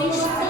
Deixa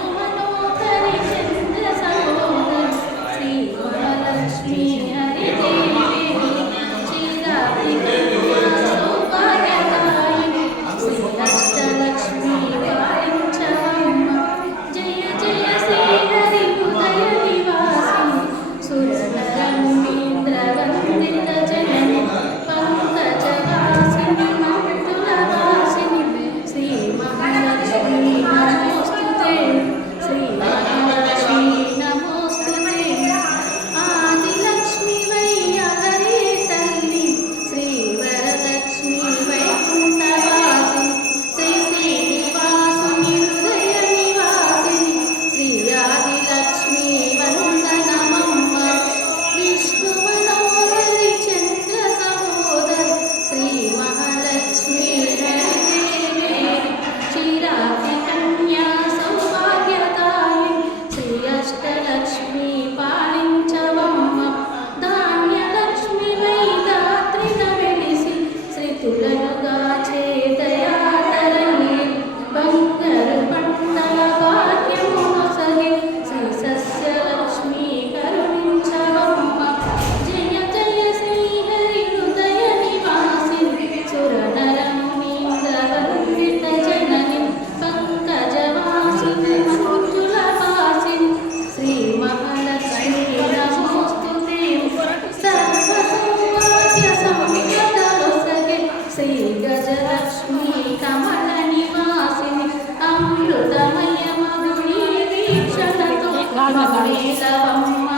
వీక్షణతో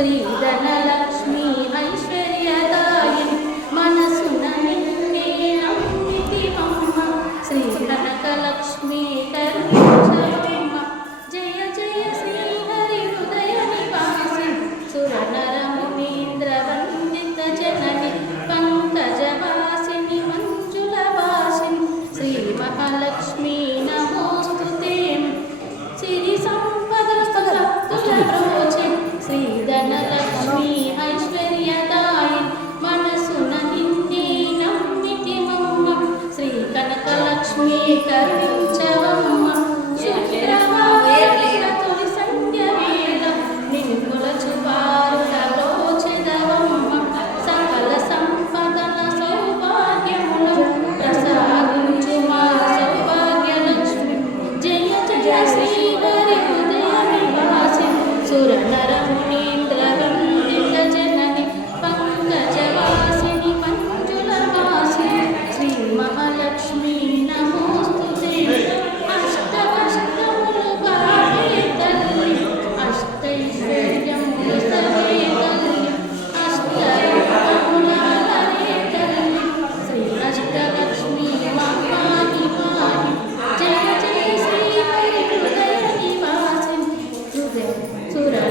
శ్రీధనల so that